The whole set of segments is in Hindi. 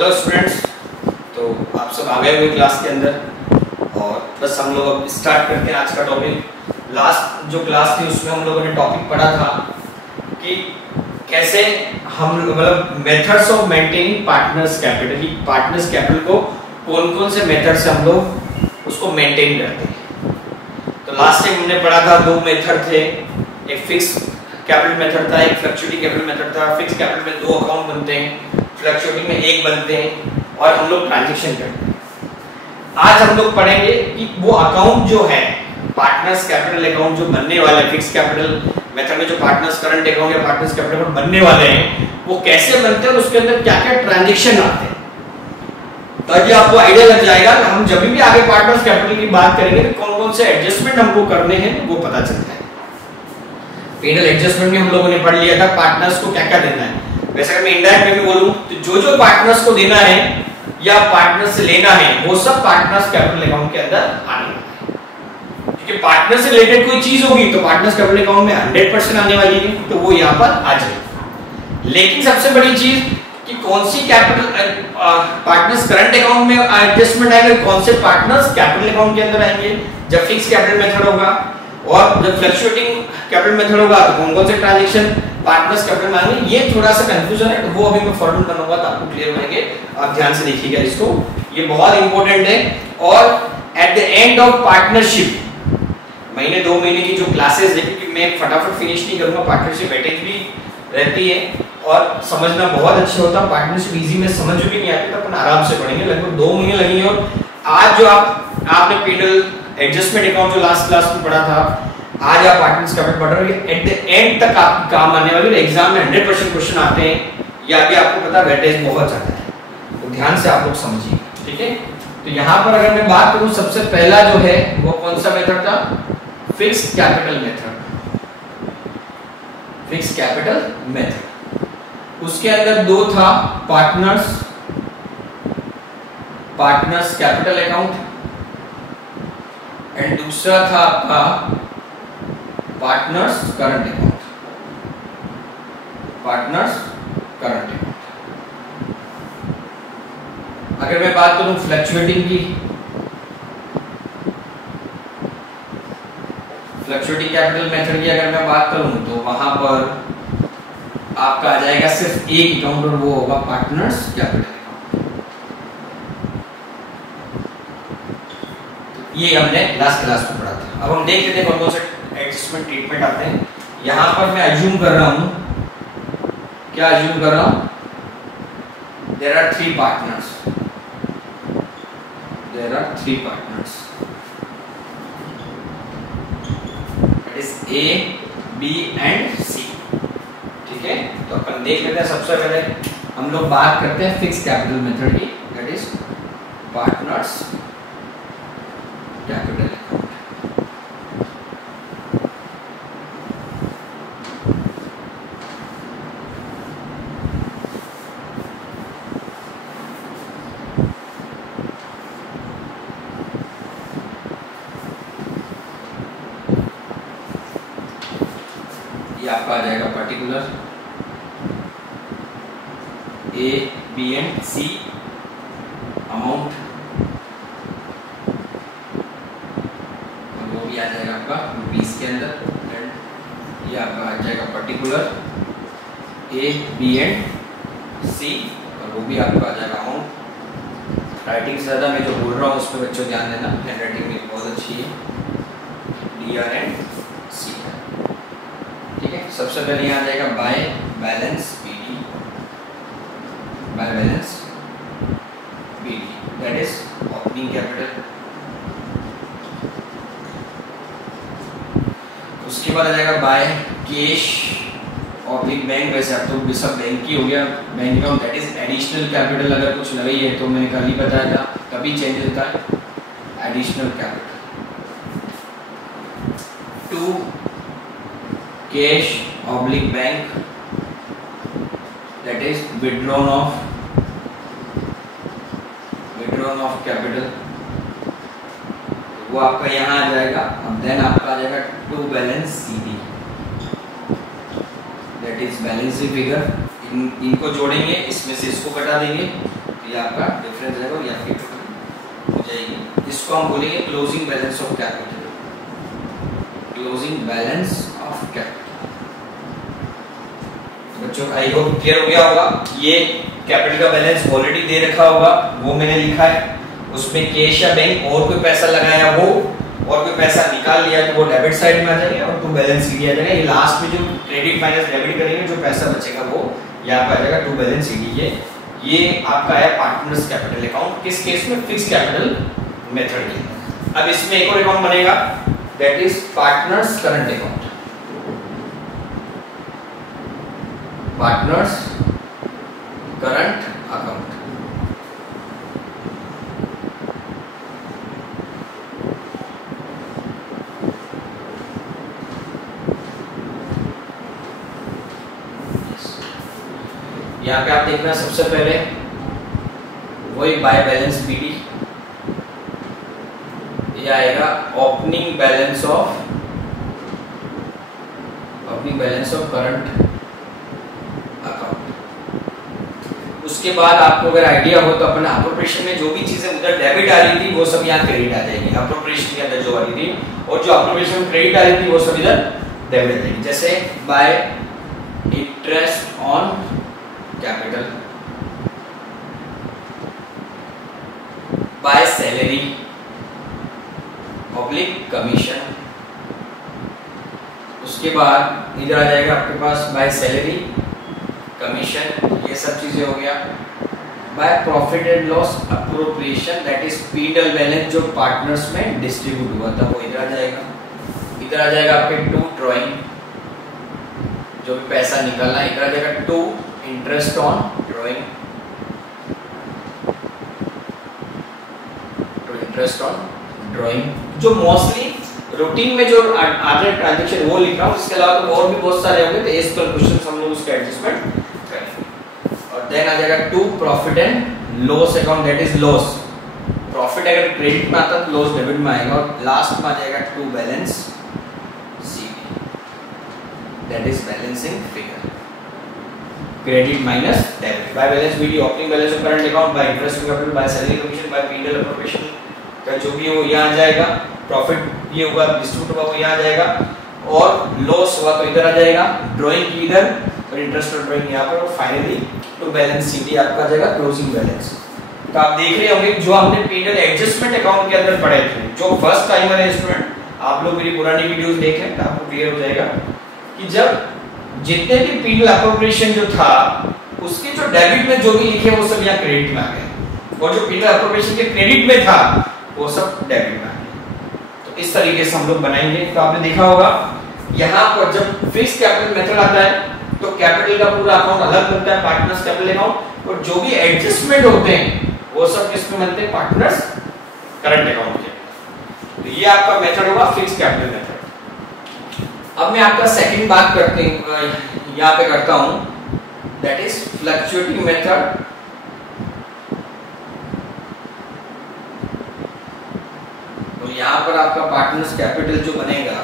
हेलो स्टूडेंट्स, तो आप सब आ गए हुए क्लास के अंदर और बस हम लोग अब स्टार्ट करते हैं आज का टॉपिक। लास्ट जो क्लास थी उसमें हम लोगों ने टॉपिक पढ़ा था कि कैसे हम मतलब methods of maintaining partners capital, partners capital को कौन कौन से मेथड से हम लोग उसको मेंटेन करते हैं। तो लास्ट टाइम हमने पढ़ा था दो मेथड थे, एक फिक्स कैपिटल मेथड था, एक फ्लक्चुएटिंग कैपिटल मेथड था। फिक्स कैपिटल में दो अकाउंट बनते हैं, फ्लक्चुएटिंग में एक बनते हैं और हम लोग ट्रांजैक्शन करते हैं। आज हम लोग पढ़ेंगे कि वो अकाउंट जो है पार्टनर्स कैपिटल अकाउंट जो बनने वाले हैं फिक्स कैपिटल मेथड में, जो पार्टनर्स करंट अकाउंट या पार्टनर्स कैपिटल बनने वाले हैं वो कैसे बनते हैं और उसके अंदर क्या क्या ट्रांजैक्शन आते हैं, ताकि आपको आइडिया लग जाएगा कि हम जब भी आगे पार्टनर्स कैपिटल की बात करेंगे तो कौन कौन से एडजस्टमेंट हमको करने हैं वो पता चलता है। पेनल एडजस्टमेंट में हम लोगों ने पढ़ लिया था पार्टनर्स को क्या क्या देना है। वैसे अगर मैं इनडायरेक्ट में भी बोलूं तो जो पार्टनर्स को देना है या पार्टनर से लेना है वो सब पार्टनर्स कैपिटल अकाउंट के अंदर आने वाला है। क्योंकि पार्टनर से रिलेटेड कोई चीज होगी तो पार्टनर्स कैपिटल अकाउंट में 100% आने वाली है, तो वो यहाँ पर आ जाएगी। लेकिन सबसे बड़ी चीज कि कौन सी कैपिटल पार्टनर्स करंट अकाउंट में एडजस्टमेंट आएगा, कौन से पार्टनर्स कैपिटल अकाउंट के अंदर आएंगे जब फिक्स कैपिटल मेथड होगा, और जब फ्लक्चुएटिंग कैपिटल मेथड होगा तो कौन कौन से ट्रांजैक्शन पार्टनर्स कैपिटल में आएंगे। ये थोड़ा सा कंफ्यूजन है, तो वो अभी मैं फॉर्मूला बनाऊंगा तो आपको क्लियर होंगे। आप ध्यान से देखिएगा इसको, ये बहुत इंपॉर्टेंट है। और at the end of partnership महीने 2 महीने की जो क्लासेस है, क्योंकि मैं फटाफट फिनिश नहीं करूंगा, पार्टनरशिप वेटेज भी रहती है और समझना बहुत अच्छा होता है। पार्टनरशिप इजी में समझ भी नहीं आती तो अपन आराम से पढ़ेंगे, लगभग 2 महीने लगेंगे। और आज जो आपने पेनल एडजस्टमेंट अकाउंट जो लास्ट क्लास में पढ़ा था, आज आप पार्टनर्स कैपिटल पढ़ रहे हो, एट द एंड तक आपकी काम आने वाली। एग्जाम में 100% क्वेश्चन आते हैं, या अभी आपको पता वेटेज बहुत ज्यादा है, तो ध्यान से आप लोग समझिए, ठीक है। तो यहाँ पर अगर मैं बात करूं सबसे पहला जो है वो कौन सा मेथड था, fix capital method. Fix capital method, उसके अंदर दो था पार्टनर्स कैपिटल अकाउंट एंड दूसरा था आपका partners current account. Partners current account. अगर मैं बात करूं फ्लक्चुएटिंग की, फ्लक्चुएटिंग कैपिटल मेथड की अगर मैं बात करूं तो वहां पर आपका आ जाएगा सिर्फ एक अकाउंट और वो होगा पार्टनर्स कैपिटल अकाउंट। ये हमने लास्ट क्लास में पढ़ा था। अब हम देख लेते हैं कौन कौन से एडजस्टमेंट ट्रीटमेंट आते हैं। यहां पर मैं अज्यूम कर रहा हूं, क्या अज्यूम कर रहा हूं, there are 3 partners, there are 3 partners, that is A B and C, ठीक है। तो अपन देख लेते हैं, सबसे पहले हम लोग बात करते हैं फिक्स कैपिटल मेथड की, that is partners capital account. ये आपका आ जाएगा particular A B and C amount, आ जाएगा आपका रुपीस के अंदर, एंड ये आपका आ जाएगा पर्टिकुलर ए बी एंड सी, और वो भी आपका आ जाएगा अमाउंट। राइटिंग से ज़्यादा मैं जो बोल रहा हूँ उस पर बच्चों ध्यान देना, हैंड राइटिंग मेरी बहुत अच्छी है, डी आर एंड सी, ठीक है। सबसे पहले यहाँ आ जाएगा by balance B D, by balance B D, that is opening capital. उसके बाद आ जाएगा बाय कैश ऑब्लिक बैंक, वैसे अब तो सब बैंक ही हो गया, bank account, that is additional capital. अगर कुछ लगी है तो मैंने कल ही बताया था, कभी चेंज होता है additional capital. To cash oblique bank, that is withdrawn of capital, वो आपका यहाँ आ जाएगा। अब देन आपका आ जाएगा to balance CD, that is balance figure. इनको जोड़ेंगे, इसमें से इसको घटा देंगे, ये आपका डिफरेंस रहेगा और यहाँ की हो जाएगी। इसको हम बोलेंगे closing balance of capital, closing balance of capital. बच्चों आई होप क्लियर हो गया होगा। ये कैपिटल का बैलेंस ऑलरेडी दे रखा होगा, वो मैंने लिखा है। उसमें कैश या बैंक और कोई पैसा लगाया हो और कोई पैसा निकाल लिया तो वो डेबिट साइड में आ जाएगा और टू बैलेंस सीडी आ जाएगा। ये लास्ट में जो क्रेडिट माइनस डेबिट करेंगे जो पैसा बचेगा वो यहाँ पे आ जाएगा टू बैलेंस सीडी। ये आपका है पार्टनर्स कैपिटल अकाउंट, किस केस में? फिक्स कैपिटल मेथड के। अब इसमें एक और अकाउंट बनेगा that is partners current account, partners current account. यहाँ पे आप देखना सबसे पहले वही बाय बैलेंस बीडी, ये आएगा opening balance of current account. उसके बाद आपको अगर आइडिया हो तो अपने अप्रोप्रिएशन में जो भी चीजें उधर डेबिट आ रही थी वो सब यहाँ क्रेडिट आ जाएगी। अप्रोप्रिएशन के अंदर जो आ रही थी और जो अप्रोप्रिएशन में क्रेडिट आ रही थी वो सब इधर डेबिट आ जाएगी। जैसे bye interest on capital, by salary oblique commission. उसके बाद इधर आ जाएगा आपके पास बाय सैलरी कमीशन, ये सब चीजें हो गया। Bye profit and loss appropriation that is pedal balance जो पार्टनर्स में डिस्ट्रीब्यूट हुआ था वो इधर आ जाएगा। इधर आ जाएगा आपके टू ड्राइंग, जो भी पैसा निकालना है इधर आ जाएगा। To interest on drawing, to interest on drawing. जो मोस्टली रूटीन में जो आते ट्रांजैक्शन वो लिख रहा हूँ, इसके अलावा तो और भी बहुत सारे होंगे, तो इस पर क्वेश्चन हम लोग उसका एडजस्टमेंट करेंगे। और देन आ जाएगा to profit and loss account that is loss. Profit अगर क्रेडिट में आता तो लॉस डेबिट में आएगा। और लास्ट में आ जाएगा to balance CD that is balancing figure, credit minus debit. By balance BD opening balance of current account, by interest capital, by salary commission, by pedal appropriation का जो भी हो यहाँ आ जाएगा। प्रॉफिट ये होगा डिस्ट्रीब्यूट हुआ वो यहाँ आ जाएगा और लॉस हुआ तो इधर आ जाएगा। ड्राइंग की इधर और इंटरेस्ट और ड्राइंग यहाँ पर। और फाइनली टू बैलेंस सीडी आपका आ जाएगा क्लोजिंग बैलेंस। तो आप देख रहे होंगे जो हमने पीडल एडजस्टमेंट अकाउंट के अंदर पढ़े थे, जो फर्स्ट टाइमर है स्टूडेंट, आप लोग मेरी पुरानी वीडियोस देखें तो आपको क्लियर हो जाएगा कि जब जितने भी पीडल अप्रोप्रिएशन जो था उसके जो डेबिट में जो भी लिखे वो सब यहाँ क्रेडिट में आ गए और जो पीडल अप्रोप्रिएशन के क्रेडिट में था वो सब डेबिट में आ गए। तो इस तरीके से हम लोग बनाएंगे। तो आपने देखा होगा यहाँ पर जब फिक्स कैपिटल मेथड आता है तो कैपिटल का पूरा अकाउंट अलग बनता है, पार्टनर्स कैपिटल अकाउंट, और जो भी एडजस्टमेंट होते हैं वो सब किसमें बनते हैं? पार्टनर्स करंट अकाउंट के। तो ये आपका मेथड होगा फिक्स कैपिटल मेथड। अब मैं आपका सेकंड बात करते हैं यहाँ पे करता हूँ दैट इज फ्लक्चुएटिंग मेथड। तो यहाँ पर आपका पार्टनर्स कैपिटल जो बनेगा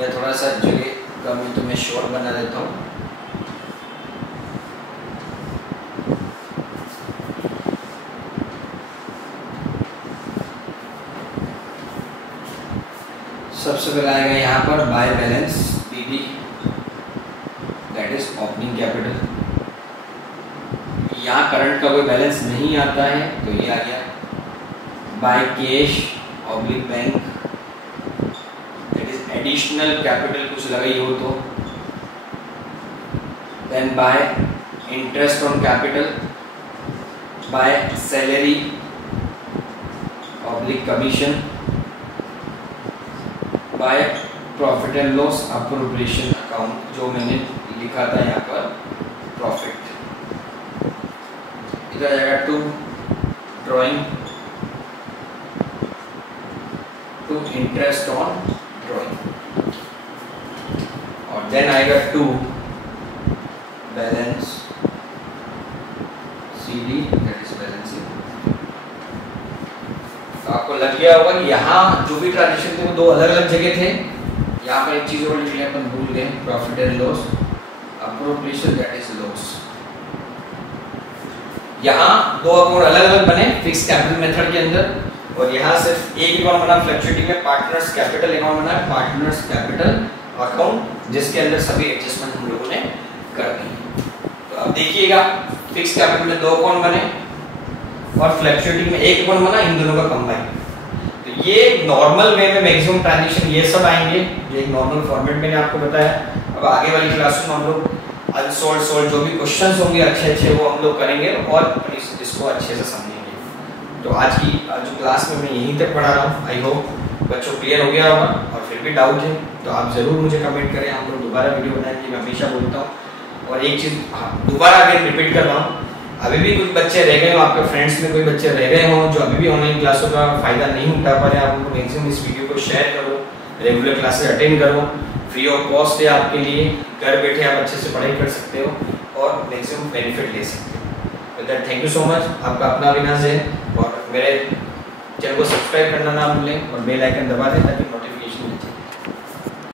या थोड़ा सा जगह कम है तो मैं शॉर्ट बना देता हूँ। सबसे पहले आएगा यहाँ पर by balance BD that is opening capital. यहाँ करंट का कोई बैलेंस नहीं आता है तो ये आ गया। By cash oblique bank that is additional capital कुछ लगाई हो तो। Then by interest on capital, by salary oblique commission, by profit and loss appropriation account जो मैंने लिखा था यहाँ पर प्रॉफिट। इधर आएगा to drawing, to interest on drawing, और देन आएगा to balance CD that is balancing. आपको लग गया होगा कि यहाँ जो भी ट्रांजेक्शन थे वो दो अलग अलग जगह थे। यहाँ पर एक चीज और लिख लिया अपन भूल गए, profit and loss appropriation that is loss. यहाँ दो अकाउंट अलग अलग बने फिक्स कैपिटल मेथड के अंदर, और यहाँ सिर्फ एक अकाउंट बना फ्लक्चुएटिंग में, पार्टनर्स कैपिटल अकाउंट बना, पार्टनर्स कैपिटल अकाउंट, जिसके अंदर सभी एडजस्टमेंट हम लोगों ने कर दी। तो अब देखिएगा फिक्स कैपिटल में दो अकाउंट बने और फ्लक्चुएटिंग में एक अकाउंट बना, इन दोनों का कंबाइन। तो ये नॉर्मल वे में मैक्सिमम ट्रांजैक्शन ये सब आएंगे, ये एक नॉर्मल फॉर्मेट मैंने आपको बताया। अब आगे वाली क्लास में हम लोग अनसोल्ड सोल्ड जो भी क्वेश्चंस होंगे अच्छे अच्छे वो हम लोग करेंगे और इसको अच्छे से समझेंगे। तो आज की जो क्लास में मैं यहीं तक पढ़ा रहा हूँ, आई होप बच्चों क्लियर हो गया होगा, और फिर भी डाउट है तो आप ज़रूर मुझे कमेंट करें, हम लोग दोबारा वीडियो बनाएंगे, मैं हमेशा बोलता हूँ। और एक चीज़ दोबारा अगर रिपीट कर रहा हूँ, अभी भी कुछ बच्चे रह गए हो, आपके फ्रेंड्स में कोई बच्चे रह गए हों जो अभी भी ऑनलाइन क्लासों का फ़ायदा नहीं उठा पा रहे, आप उनको मैक्सिमम इस वीडियो को शेयर करो, रेगुलर क्लासेस अटेंड करो, फ्री ऑफ कॉस्ट है आपके लिए, घर बैठे आप अच्छे से पढ़ाई कर सकते हो और मैक्सिमम बेनिफिट ले सकते हो। थैंक यू सो मच, आपका अपना अविनाश है, और मेरे चैनल को सब्सक्राइब करना ना भूलें और बेल आइकन दबा दें ताकि